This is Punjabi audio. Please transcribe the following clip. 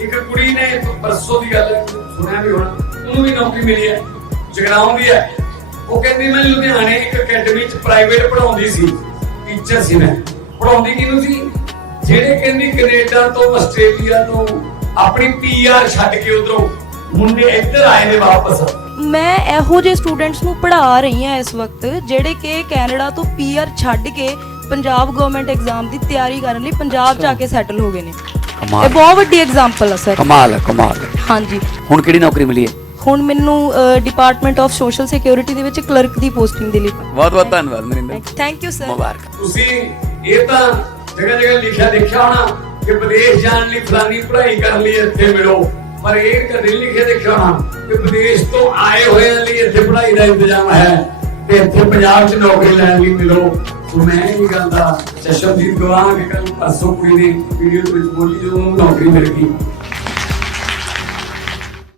ਇੱਕ ਕੁੜੀ ਨੇ ਪਰਸੋਂ ਦੀ ਗੱਲ ਸੁਣਿਆ ਵੀ ਹੋਣਾ, ਉਹਨੂੰ ਵੀ ਨੌਕਰੀ ਮਿਲੀ ਹੈ, ਜਗਰਾਉਂ ਦੀ ਹੈ। ਉਹ ਕਹਿੰਦੀ, ਮੈਂ ਲੁਧਿਆਣੇ ਇੱਕ ਅਕੈਡਮੀ ਚ ਪ੍ਰਾਈਵੇਟ ਪੜਾਉਂਦੀ ਸੀ ਟੀਚਰ ਸੀ ਮੈਂ। ਪੜਾਉਂਦੀ ਕਿਹਨੂੰ ਸੀ? ਜਿਹੜੇ ਕਹਿੰਦੀ ਕੈਨੇਡਾ ਤੋਂ, ਆਸਟ੍ਰੇਲੀਆ ਤੋਂ, ਆਪਣੀ ਪੀਆਰ ਛੱਡ ਕੇ ਉਧਰੋਂ ਮੁੰਡੇ ਇੱਧਰ ਆਏ ਨੇ ਵਾਪਸ। ਮੈਂ ਇਹੋ ਜਿਹੇ ਸਟੂਡੈਂਟਸ ਨੂੰ ਪੜ੍ਹਾ ਰਹੀ ਹਾਂ ਇਸ ਵਕਤ, ਜਿਹੜੇ ਕਿ ਕੈਨੇਡਾ ਤੋਂ ਪੀਆਰ ਛੱਡ ਕੇ ਪੰਜਾਬ ਗਵਰਨਮੈਂਟ ਐਗਜ਼ਾਮ ਦੀ ਤਿਆਰੀ ਕਰਨ ਲਈ ਪੰਜਾਬ ਜਾ ਕੇ ਸੈਟਲ ਹੋ ਗਏ ਨੇ। ਇਹ ਕਮਾਲ ਬਹੁਤ ਵੱਡੀ ਐਗਜ਼ਾਮਪਲ ਹੈ ਸਰ ਕਮਾਲ ਹੈ ਕਮਾਲ ਹੈ ਹਾਂਜੀ। ਹੁਣ ਕਿਹੜੀ ਨੌਕਰੀ ਮਿਲੀ ਹੈ? ਹੁਣ ਮੈਨੂੰ ਡਿਪਾਰਟਮੈਂਟ ਆਫ ਸੋਸ਼ਲ ਸਿਕਿਉਰਿਟੀ ਦੇ ਵਿੱਚ ਕਲਰਕ ਦੀ ਪੋਸਟਿੰਗ ਦੇ ਲਈ। ਬਹੁਤ ਬਹੁਤ ਧੰਨਵਾਦ ਮਨਿੰਦਰ ਥੈਂਕ ਯੂ ਸਰ ਮੁਬਾਰਕ। ਤੁਸੀਂ ਇਹ ਤਾਂ ਜਗ੍ਹਾ ਜਗ੍ਹਾ ਲਿਖਿਆ ਦੇਖਿਆ ਹੋਣਾ ਕਿ ਵਿਦੇਸ਼ ਜਾਣ ਲਈ ਫਲਾਨੀ ਪੜ੍ਹਾਈ ਕਰਨ ਲਈ ਇੱਥੇ ਮਿਲੋ। ਪਰ ਇਹ ਕਦੇ ਲਿਖਿਆ ਦੇਖਿਆ ਹੋਣਾ ਕਿ ਵਿਦੇਸ਼ ਤੋਂ ਆਏ ਹੋਏ ਲਈ ਇੱਥੇ ਪੜ੍ਹਾਈ ਦਾ ਇੰਤਜ਼ਾਮ ਹੈ। ਤੇ ਇੱਥੇ ਪੰਜਾਬ 'ਚ ਨੌਕਰੀ ਲੈਣ ਲਈ ਮਿਲੋ। ਸੋ ਮੈਂ ਇਹ ਗੱਲ ਦਾ ਚਸ਼ਮਦੀਦ ਗਵਾਹ ਕਿ ਕੱਲ ਪਰਸੋਂ ਕੁੜੀ ਨੇ ਵੀਡੀਓ ਵਿੱਚ ਬੋਲੀ ਜਦੋਂ ਉਹਨੂੰ ਨੌਕਰੀ ਮਿਲ ਗਈ।